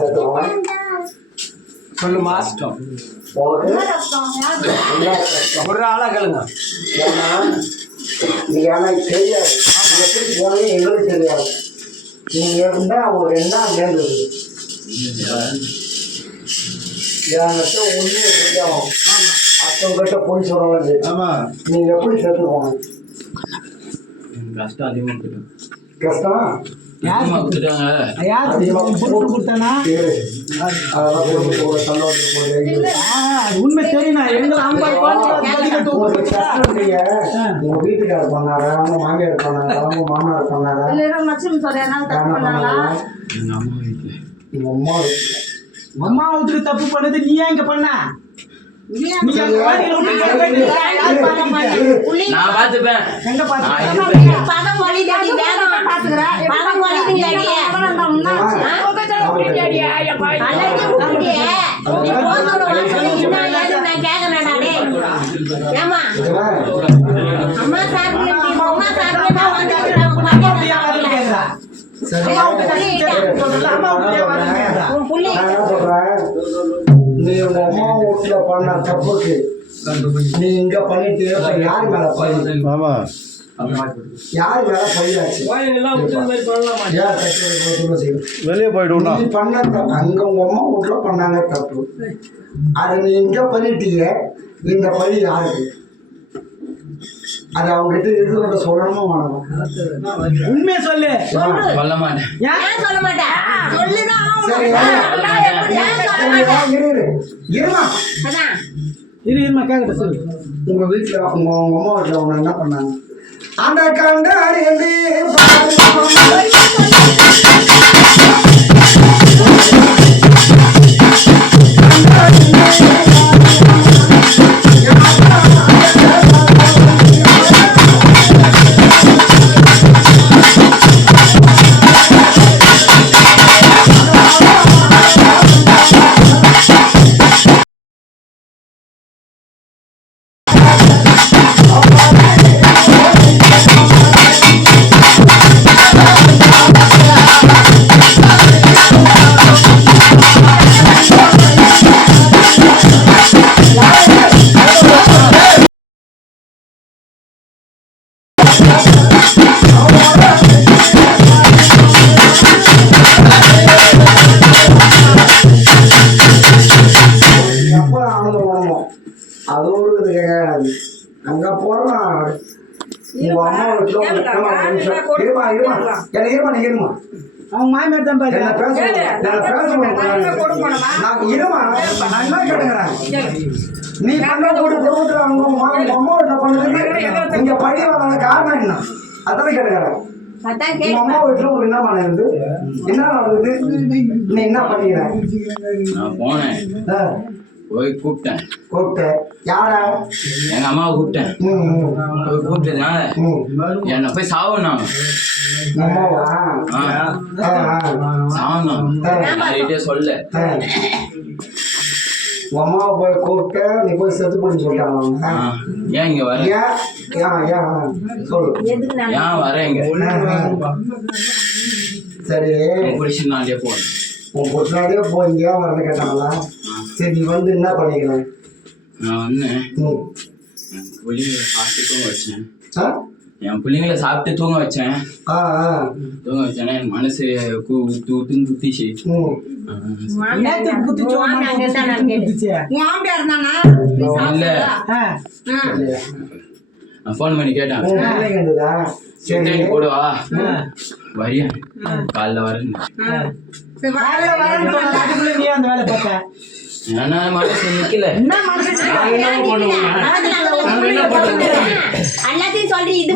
சேர்த்துக்கோங்க. சொல்லுமா. ஒரு ஆளா கேளுங்க. ஏன்னா நீங்க எனக்கு தெரியாது, எப்படி போனீங்க எங்களுக்கு தெரியாது. நீங்க இருந்தா அவங்க 2 நாள் நேர்ந்தது என்கிட்ட ஒண்ணுமே தெரியாமல் அடுத்தவங்கிட்ட போய் சொல்ல வேண்டியது. நீங்க எப்படி சேர்த்துக்கோங்க. கஷ்டம் அதிகமாக கஷ்டம் உண்மை தெரியும். உங்க வீட்டுக்காரர் பண்ணாரா, அவங்க மாமியார் பண்ணாரா, அவங்க மாமனார் பண்ணாரா, எங்க அம்மா அம்மா வீட்டுக்கு தப்பு பண்ணது நீ ஏன் இங்க பண்ண? நான் பாத்துப்பேன். நீ உங்க அம்மா வீட்டுல பண்ண தப்புக்கு நீ இங்க பண்ணிட்டு யாரு மேல பழி? யாரு மேல பழியாச்சு? வெளியே போயிடுவோம். நீ பண்ண தப்பு அங்க உங்க அம்மா வீட்டுல பண்ணாங்க தப்பு, அதை நீ இங்க பண்ணிட்டீங்க. இந்த பழி யாருக்கு? அது அவங்க கிட்ட இருக்கிறத சொல்லணுமா வேணாமா? உண்மையை சொல்லு. சொல்ல மாட்டேன். சொல்ல மாட்டேன். சொல்லு. உங்க வீட்டுல உங்க அம்மா வீட்டுல அவங்க என்ன பண்ணாங்க? அந்த கண்ட அங்க போறான். உங்க அம்மா இருமா, அவங்க மாமியார் தான் பாரு. நீ பண்ண கூட குடும்பத்துல அவங்க அம்மா வீட்டுல பண்ணதுக்கு இங்க பழி வாங்க காரணம் என்ன? அதானே கேட்டுக்கிறேன். உங்க அம்மா வீட்டுல உங்களுக்கு என்ன பண்ண இருந்து என்ன நடந்தது? நீ என்ன பண்ணிக்கிற? நான் போனேன், போய் கூப்பிட்டேன். யாரா? எங்க அம்மாவை கூப்பிட்டேன். கூப்பிட்டதுனால என்ன போய் சாவணும். சொல்ல அம்மாவை போய் கூப்பிட்ட, நீ போய் செத்து போன்னு சொல்லிட்டாங்க. ஏன் இங்க வர? சொல்லு. ஏன் வரேங்க? சரி, புடிச்சுனாலே போனேன். உன் புடிச்சுனாலே போய் ஏன் வரன்னு கேட்டாங்களா? சரி, நீ வந்து என்ன பண்ணிக்கிறேன்? நான் வந்து பிள்ளைங்களை சாப்பிட்டு தூங்க வச்சேன். என் பிள்ளைங்களை சாப்பிட்டு தூங்க வச்சேன். தூங்க வச்சேன்னா என் மனசு ஊத்துன்னு குத்திச்சு. நான் ஃபோன் பண்ணி கேட்டேன், போடுவா வரியா காலைல வரேன். ஏன்னா மனசு நிக்கல. எல்லாத்தையும் சொல்லி இது